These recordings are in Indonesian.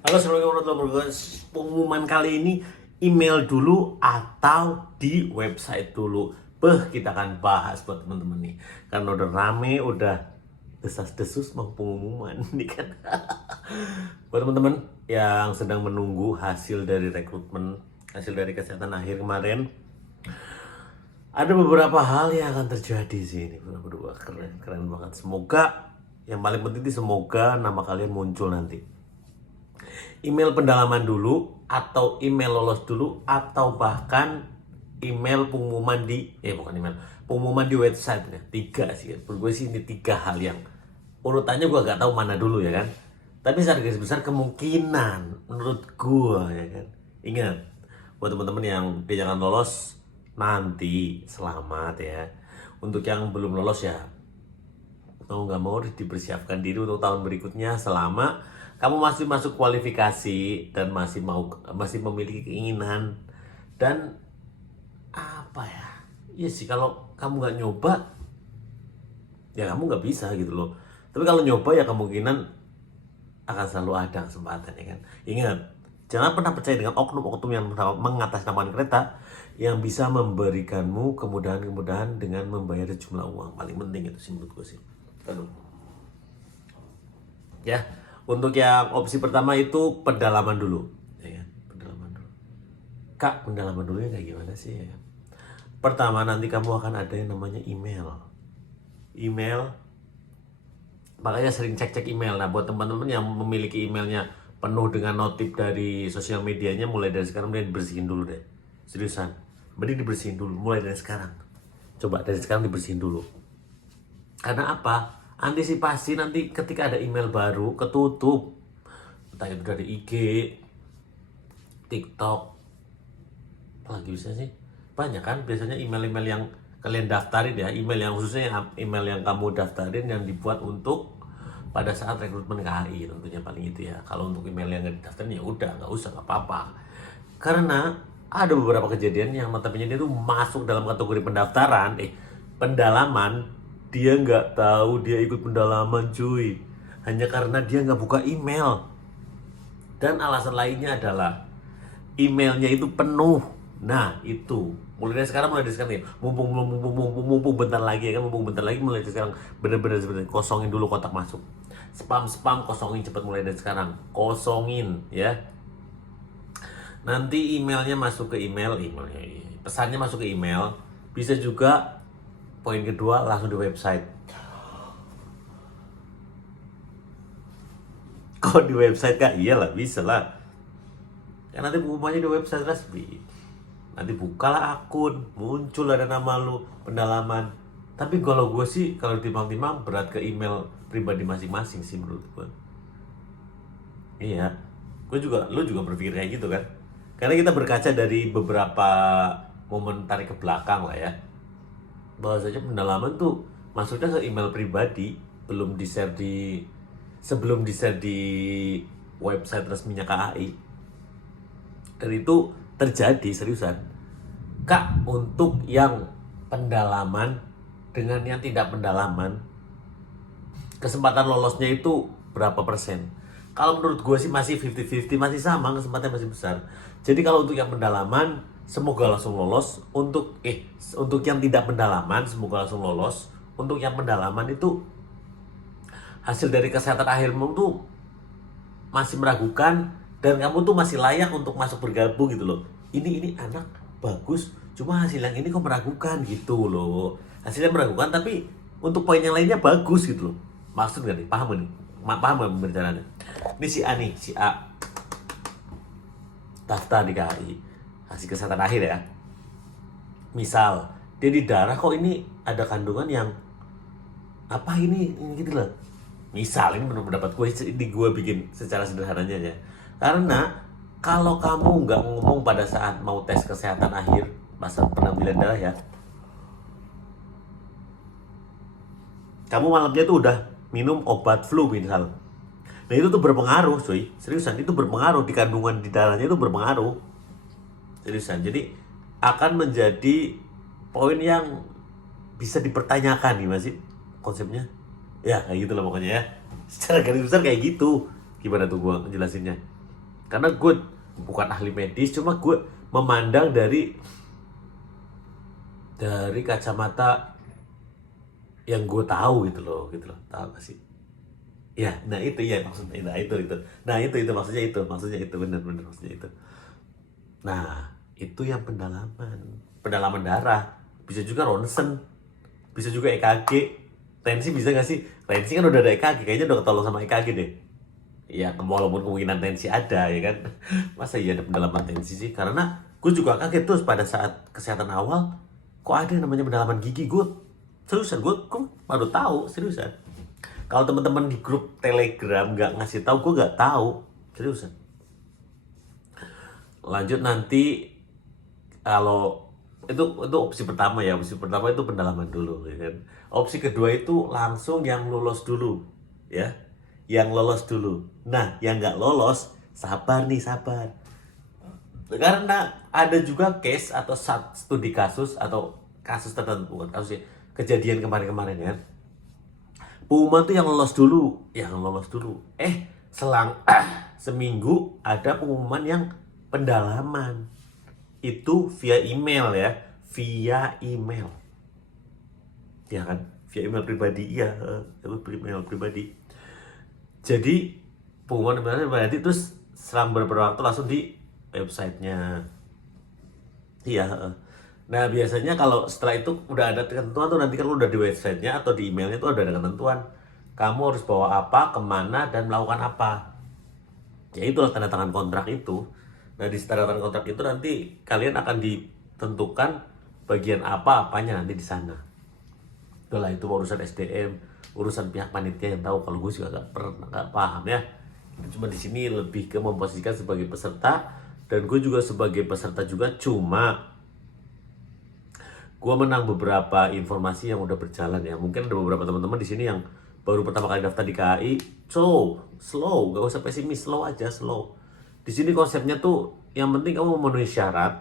Halo, assalamualaikum warahmatullahi wabarakatuh. Pengumuman kali ini email dulu atau di website dulu. Kita akan bahas buat teman-teman nih. Karena udah rame, udah desas-desus mau pengumuman nih kan. Buat teman-teman yang sedang menunggu hasil dari rekrutmen, hasil dari kesehatan akhir kemarin, ada beberapa hal yang akan terjadi sih ini. Berdua keren banget. Semoga yang paling penting sih semoga nama kalian muncul nanti. Email pendalaman dulu atau email lolos dulu atau bahkan email pengumuman di bukan email pengumuman di website ya. Tiga sih menurut gue sih ini tiga hal yang urutannya gue gak tahu mana dulu ya kan, tapi secara garis besar kemungkinan menurut gue ya kan. Ingat buat teman-teman yang dinyatakan lolos nanti selamat ya. Untuk yang belum lolos ya mau nggak mau dipersiapkan diri untuk tahun berikutnya selama kamu masih masuk kualifikasi dan masih memiliki keinginan. Dan apa ya, iya sih kalau kamu nggak nyoba ya kamu nggak bisa gitu loh, tapi kalau nyoba ya kemungkinan akan selalu ada kesempatan ya kan. Ingat, jangan pernah percaya dengan oknum-oknum yang mengatasnamakan kereta yang bisa memberikanmu kemudahan-kemudahan dengan membayar jumlah uang. Paling penting itu sih menurut gue sih. Aduh. Ya, untuk yang opsi pertama itu pendalaman dulu, ya kan? Pendalaman dulu. Kak, pendalaman dulu kayak gimana sih ya kan? Pertama nanti kamu akan ada yang namanya email. Email, makanya sering cek-cek email. Nah, buat teman-teman yang memiliki emailnya penuh dengan notif dari sosial medianya, mulai dari sekarang mending dibersihin dulu deh. Seriusan, mending dibersihin dulu, mulai dari sekarang. Coba dari sekarang dibersihin dulu. Karena apa? Antisipasi nanti ketika ada email baru ketutup, entah itu dari IG, TikTok, apalagi bisa sih, banyak kan biasanya email-email yang kalian daftarin ya, email yang khususnya email yang kamu daftarin yang dibuat untuk pada saat rekrutmen KAI tentunya paling itu ya. Kalau untuk email yang nggak didaftarin ya udah nggak usah, nggak apa-apa. Karena ada beberapa kejadian yang notabene dia tuh masuk dalam kategori pendalaman, dia nggak tahu dia ikut pendalaman cuy, hanya karena dia nggak buka email. Dan alasan lainnya adalah emailnya itu penuh. Nah itu mulai dari sekarang nih, mumpung bentar lagi ya kan, mumpung bentar lagi mulai dari sekarang bener-bener sebenarnya kosongin dulu kotak masuk. Spam kosongin cepat mulai dari sekarang, kosongin ya. Nanti emailnya masuk ke emailnya, pesannya masuk ke email. Bisa juga poin kedua langsung di website. Kok di website kak? Iyalah bisa lah. Ya nanti pengumumannya di website resmi. Nanti bukalah akun, muncul ada nama lu, pendalaman. Tapi kalau gue sih kalau ditimbang-timbang berat ke email pribadi masing-masing sih menurut gue. Iya, lu juga berpikir kayak gitu kan? Karena kita berkaca dari beberapa momen tarik ke belakang lah ya. Bahwasanya pendalaman tuh maksudnya ke email pribadi, belum di-share sebelum di-share di website resminya KAI. Dan itu terjadi seriusan. Kak, untuk yang pendalaman dengan yang tidak pendalaman, kesempatan lolosnya itu berapa persen? Kalau menurut gue sih masih 50-50, masih sama, kesempatannya masih besar. Jadi kalau untuk yang pendalaman semoga langsung lolos. Untuk yang tidak pendalaman semoga langsung lolos. Untuk yang pendalaman itu hasil dari kesehatan akhirmu tuh masih meragukan dan kamu tuh masih layak untuk masuk bergabung gitu loh. Ini anak bagus, cuma hasil yang ini kok meragukan gitu loh. Hasilnya meragukan tapi untuk poin yang lainnya bagus gitu loh. Maksud gak nih? Paham nih? Paham gak pembicaraannya? Ini si A nih, si A daftar di KAI, hasil kesehatan akhir ya. Misal dia di darah kok ini ada kandungan yang apa ini gitu loh. Misal ini menurut pendapat gue bikin secara sederhananya ya. Karena kalau kamu nggak ngomong pada saat mau tes kesehatan akhir masa pengambilan darah ya, kamu malamnya tuh udah minum obat flu misal. Nah itu tuh berpengaruh cuy, seriusan itu berpengaruh di kandungan di darahnya itu berpengaruh. Seriusan, jadi akan menjadi poin yang bisa dipertanyakan nih masih konsepnya. Ya kayak gitu lah pokoknya ya. Secara garis besar kayak gitu. Gimana tuh gua ngejelasinnya? Karena gue bukan ahli medis, cuma gue memandang dari kacamata yang gue tahu gitu loh, tahu gak sih? Ya, nah itu ya maksudnya, itu maksudnya itu bener maksudnya itu. Nah, itu yang pendalaman darah, bisa juga ronsen, bisa juga EKG, tensi bisa gak sih? Tensi kan udah ada EKG, kayaknya udah ketolong sama EKG deh. Ya, walaupun kemungkinan tensi ada ya kan, masa iya ada pendalaman tensi sih? Karena gue juga kaget tuh pada saat kesehatan awal, kok ada yang namanya pendalaman gigi. Gue seriusan, gue baru tahu, seriusan. Kalau teman-teman di grup Telegram nggak ngasih tahu, gue nggak tahu, seriusan. Lanjut nanti, kalau itu opsi pertama ya, opsi pertama itu pendalaman dulu ya kan. Opsi kedua itu langsung yang lolos dulu ya, yang lolos dulu. Nah, yang nggak lolos sabar nih, sabar. Karena ada juga case atau studi kasus atau kasus tertentu, bukan kasus ya, kejadian kemarin-kemarin ya. Pengumuman tuh yang lolos dulu. Selang seminggu ada pengumuman yang pendalaman. Itu via email ya, via email. Ya kan, via email pribadi, iya, email pribadi. Jadi pengumuman pribadi terus selang beberapa waktu langsung di websitenya. Iya. Nah, biasanya kalau setelah itu udah ada ketentuan tuh, nanti kalau udah di websitenya atau di emailnya tuh udah ada ketentuan. Kamu harus bawa apa, kemana, dan melakukan apa. Ya itulah tanda tangan kontrak itu. Nah, di tanda tangan kontrak itu nanti kalian akan ditentukan bagian apanya nanti di sana. Itulah, itu urusan SDM, urusan pihak panitia yang tahu. Kalau gue juga nggak paham ya. Cuma di sini lebih ke memposisikan sebagai peserta, dan gue juga sebagai peserta juga, cuma gue menang beberapa informasi yang udah berjalan ya. Mungkin ada beberapa teman-teman di sini yang baru pertama kali daftar di KAI. So, slow, gak usah pesimis, slow aja, slow. Di sini konsepnya tuh yang penting kamu memenuhi syarat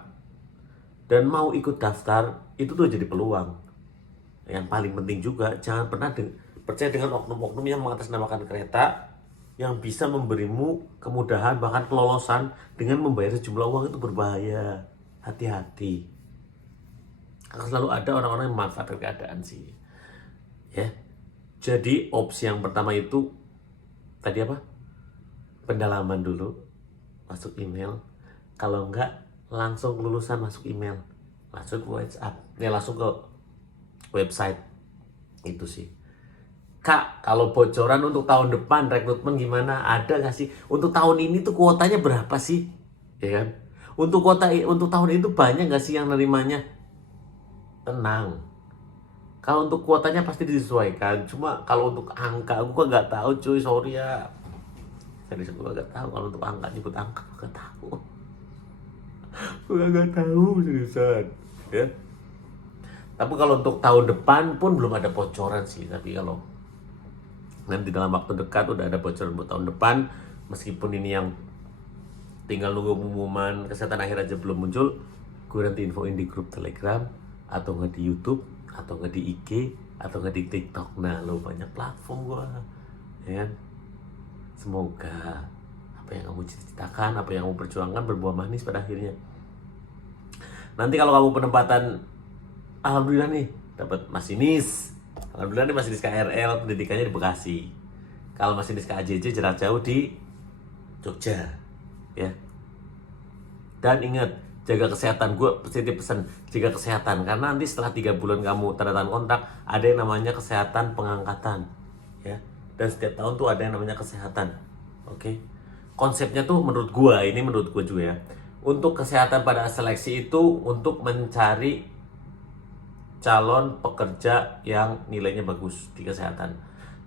dan mau ikut daftar, itu tuh jadi peluang. Yang paling penting juga, jangan pernah percaya dengan oknum-oknum yang mengatasnamakan kereta yang bisa memberimu kemudahan bahkan kelolosan dengan membayar sejumlah uang. Itu berbahaya. Hati-hati. Akan selalu ada orang-orang yang memanfaatkan keadaan sih ya. Jadi opsi yang pertama itu tadi apa, pendalaman dulu, masuk email. Kalau enggak, langsung kelulusan masuk email, langsung ke WhatsApp ya, langsung ke website. Itu sih. Kak, kalau bocoran untuk tahun depan rekrutmen gimana, ada nggak sih? Untuk tahun ini tuh kuotanya berapa sih, ya kan? Untuk tahun itu banyak nggak sih yang nerimanya? Tenang, kalau untuk kuotanya pasti disesuaikan. Cuma kalau untuk angka, gue nggak tahu cuy, sorry ya. Serius, gue nggak tahu kalau untuk angka, nyebut angka gue nggak tahu. Gue nggak tahu seriusan ya. Tapi kalau untuk tahun depan pun belum ada bocoran sih. Tapi kalau nanti dalam waktu dekat udah ada bocoran buat tahun depan, meskipun ini yang tinggal nunggu pengumuman kesehatan akhir aja belum muncul, gue nanti infoin di grup Telegram, atau nggak di YouTube, atau nggak di IG, atau nggak di TikTok. Nah, lo banyak platform gue, ya kan? Semoga apa yang kamu cita-citakan, apa yang kamu perjuangkan berbuah manis pada akhirnya. Nanti kalau kamu penempatan, alhamdulillah nih dapat masinis, alhamdulillah nih masinis KRL, pendidikannya di Bekasi. Kalau masinis KAJJ jarak jauh di Jogja, ya. Dan ingat, jaga kesehatan. Gue positif pesan, jaga kesehatan, karena nanti setelah 3 bulan kamu tanda tangan kontrak, ada yang namanya kesehatan pengangkatan ya. Dan setiap tahun tuh ada yang namanya kesehatan. Oke. Konsepnya tuh menurut gue juga ya, untuk kesehatan pada seleksi itu untuk mencari calon pekerja yang nilainya bagus di kesehatan.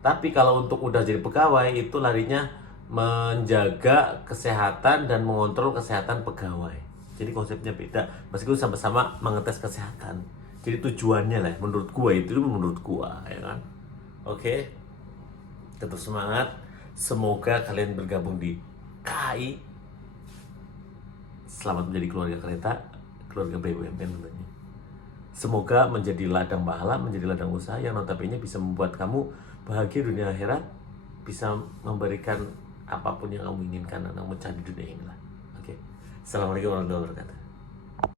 Tapi kalau untuk udah jadi pegawai, itu larinya menjaga kesehatan dan mengontrol kesehatan pegawai. Jadi konsepnya beda, meskipun sama-sama mengetes kesehatan. Jadi tujuannya lah, menurut gua itu menurut gua, ya kan. Oke, tetap semangat. Semoga kalian bergabung di KAI. Selamat menjadi keluarga kereta, keluarga BUMN tentunya. Semoga menjadi ladang pahala, menjadi ladang usaha yang notabene bisa membuat kamu bahagia dunia akhirat, bisa memberikan apapun yang kamu inginkan dan kamu cari di dunia ini lah. Oke. Assalamualaikum warahmatullahi wabarakatuh.